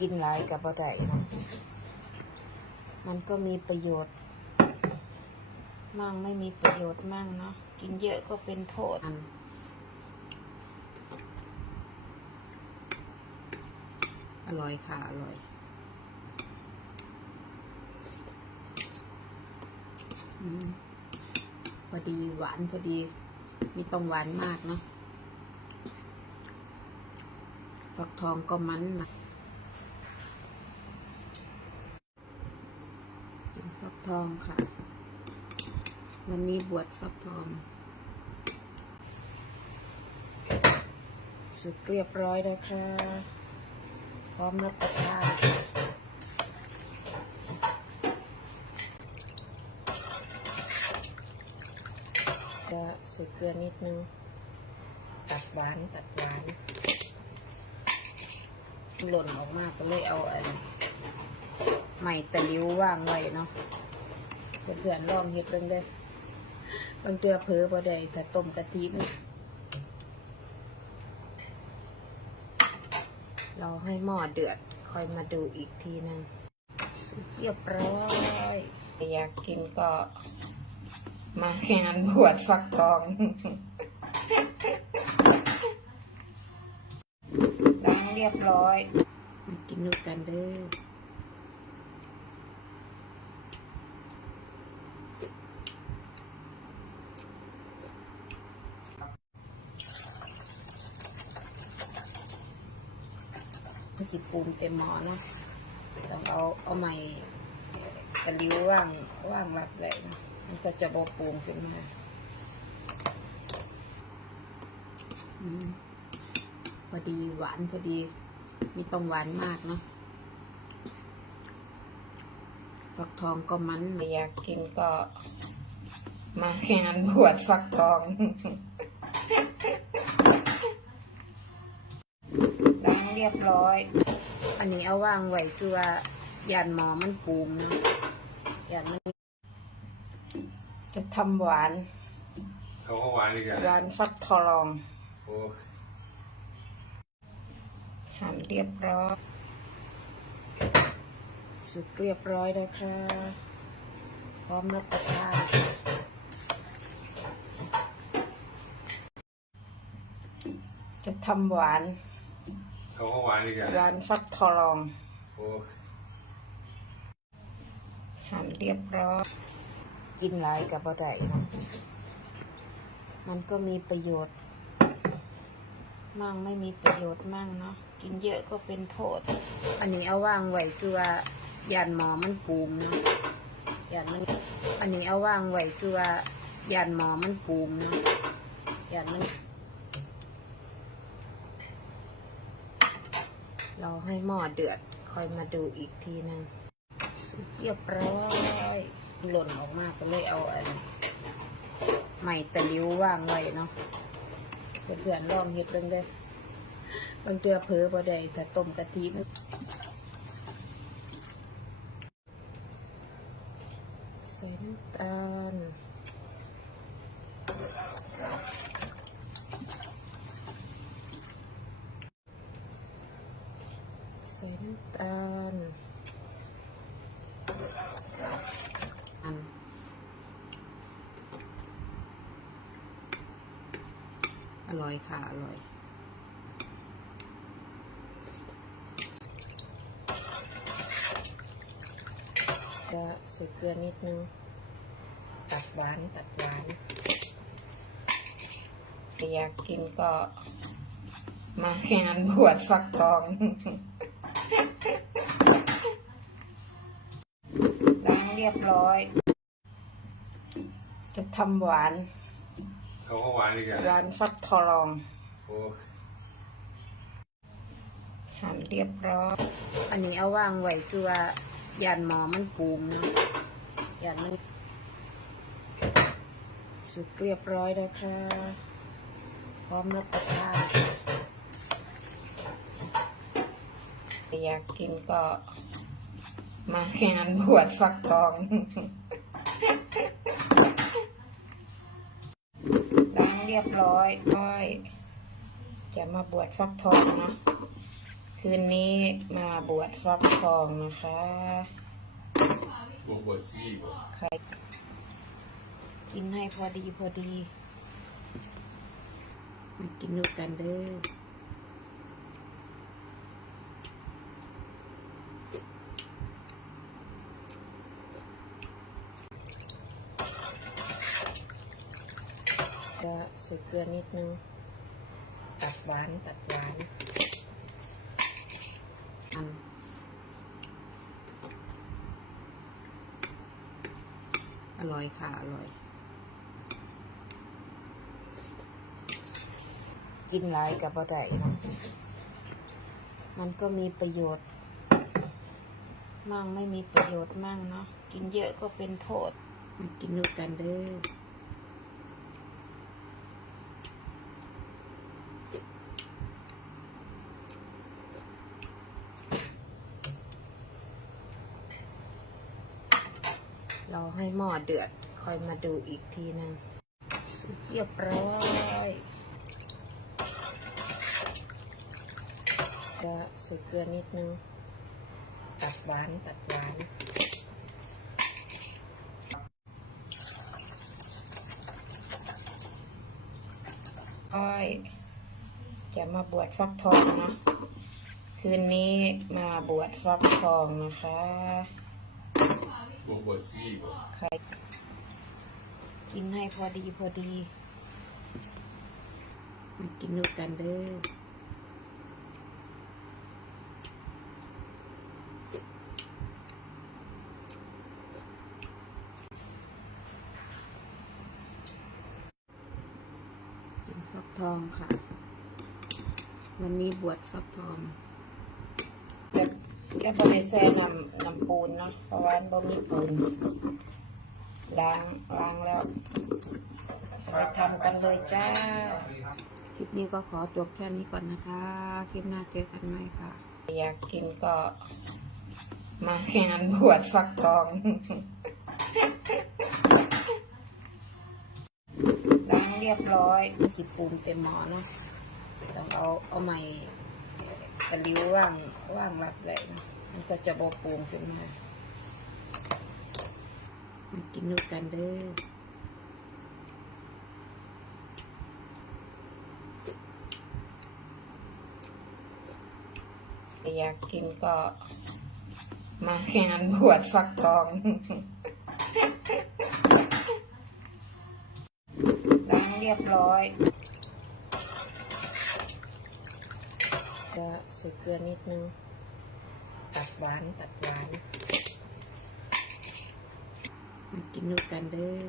กินหลายกับบ่ได้เนาะมันก็มีประโยชน์ มั่งไม่มีประโยชน์มั่งเนาะกินเยอะก็เป็นโทษอร่อยค่ะ อร่อยอพอดีหวานพอดี มีต้องหวานมากเนาะฟักทองก็มันนะกินฟัก ทองค่ะ วันนี้บวชฟักทองสุกเรียบร้อยแล้วค่ะ พร้อมรับประทานจะใส่เกลือนิดนึง ตัดหวานตัดหวาน หล่นออกมาก็เลยเอาอันใหม่ตะลิ้วว่างไว้เนาะ เพื่อนๆลองเฮ็ดเบิ่งเด้อบางเตือเผลอบ่ได้ถ้าต้มกะทิมันเราให้หม้อเดือดค่อยมาดูอีกทีนึงเรียบร้อยอยากกินก็มางานบวชฟักทองล้างเรียบร้อย มากินด้วยกันเด้อ สิปรุงเต็มหมอเนาะต้องเอาเอาใหม่ตะลิ้วว่างว่างรับเลยนะมันก็จะบอปรุงขึ้นมาพอดีหวานพอดีมีต้องหวานมากเนาะฟักทองก็มันอยากกินก็มางานบวชฟักทอง ล้าง เรียบร้อย อันนี้เอาว่างไว้คือว่ายันหมอมันปูมนะยันมันจะทำหวานเขาก็หวานอีกอะหวานฟักทองโอ้หั่นเรียบร้อยสุกเรียบร้อยแล้วค่ะ พร้อมรับประทานจะทำหวาน เขาก็หวานอีกอะหวานฟักทองโอ้หั่นเรียบร้อยกินหลายกับบ่ได้เนาะมันก็มีประโยชน์ มั่งไม่มีประโยชน์มั่งเนาะกินเยอะก็เป็นโทษ อันนี้เอาว่างไว้คือว่ายันหมอมันปูมนะยันมันอันนี้เอาว่างไว้คือว่ายันหมอมันปูมนะยันมัน ราให้หม้อเดือดคอยมาดูอีกทีนึงเรียบร้อยหล่นออกมาก็เลยเอาอันใหม่ตะลิ้วว่างไว้เนาะเพื่อนๆลองเฮ็ดเบิ่งเด้อบางเตือเผลอบ่ได้ถ้าต้มกะทิมันใส่น้ำตาลใส่น้ำตาลอันอร่อยค่ะ อร่อย จะใส่เกลือนิดนึง ตัดหวาน ตัดหวานอยากกินก็มางานบวชฟักทอง ล้างเรียบร้อย จะทำหวานเขาก็หวานอีกอะหวานฟักทองโอ้หั่นเรียบร้อย อันนี้เอาว่างไว้คือว่ายันหมอมันปูมนะยันมันสุกเรียบร้อยแล้วค่ะ พร้อมรับประทาน อยากกินก็มางานบวชฟักทองล้างเรียบร้อยก้อยจะมาบวชฟักทองนะคืนนี้มาบวชฟักทองนะคะบวกบวชซี่บวกใครกินให้พอดีพอดีมากินด้วยกันเด้อ จะ ใส่เกลือนิดนึง ตัดหวาน ตัดหวานอันอร่อยค่ะ อร่อย กินหลายกับอะไรเนาะมันก็มีประโยชน์ มั่งไม่มีประโยชน์มั่งเนาะ กินเยอะก็เป็นโทษ มากินด้วยกันเด้อ เราให้หม้อเดือดคอยมาดูอีกทีนึงเรียบร้อยจะใส่เกลือนิดนึง ตัดหวานตัดหวานอ้อยจะมาบวชฟักทองนะ คืนนี้มาบวชฟักทองนะคะ วกบวชซี่บวกใครกินให้พอดีพอดีมากินด้วยกันเด้อกินฟักทองค่ะ วันนี้บวชฟักทองจะ จะบริแซ่นำนำปูนเนาะเพราะว่าบ่มีปูนล้างล้างแล้วไปทำกันเลยจ้า คลิปนี้ก็ขอจบแค่นี้ก่อนนะคะ คลิปหน้าเจอกันไหมค่ะ อยากกินก็มางานบวชฟักทองล้างเรียบร้อยสิปูนเต็มหม้อเนอะต้องเอาเอาใหม่ตะลิ้วว่างว่างรับเลยนะ มันก็จะโบปูนขึ้นมามากินด้วยกันเด้ออยากกินก็มางานบวชฟักทอง ล้างเรียบร้อยจะใส่เกลือนิดนึง ตัดหวานตัดหวานมากินด้วยกันเด้อ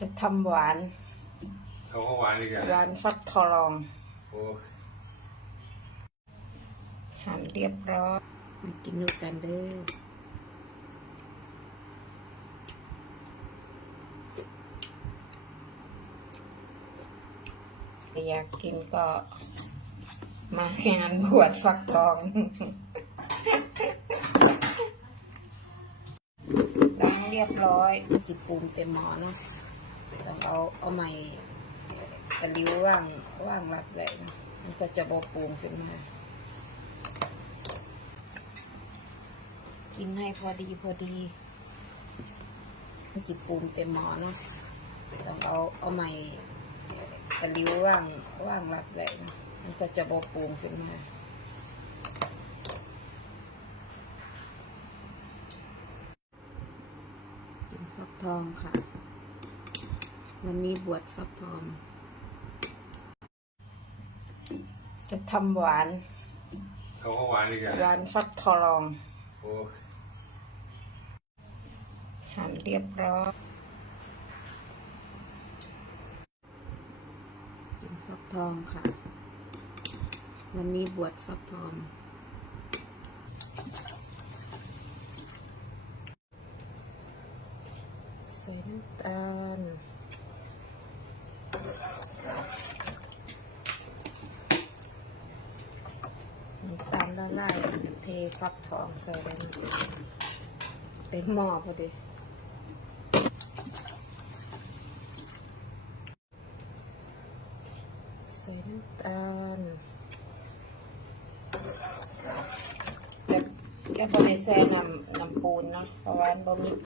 จะทำหวานเขาก็หวานอีกอะหวานฟักทองโอ้หั่นเรียบร้อยมากินด้วยกันเด้อ อยากกินก็มางานบวชฟักทอง ล้างเรียบร้อยสิปูนเต็มหม้อเนอะต้องเอาเอาใหม่ตะลิ้วว่างว่างรับเลยนะมันก็จะโบปูนขึ้นมา กินให้พอดีพอดีสิปูนเต็มหม้อเนอะต้องเอาเอาใหม่ ตะลิ้วว่างว่างรับเลยนะมันก็จะโบปูนขึ้นมากินฟักทองค่ะ วันนี้บวชฟักทอง จะทำหวานเขาก็หวานอีกอะหวานฟักทองโอ้หั่นเรียบร้อย กินฟัก ทองค่ะ วันนี้บวชฟักทองใส่น้ำตาลน้ำตาลละลายเทฟักทองใส่ไปเต็มหม้อพอดี ส่ น้ำตาลจะแกบริใส่น้ำน้ำปูนเนาะเพราะว่าบ่มี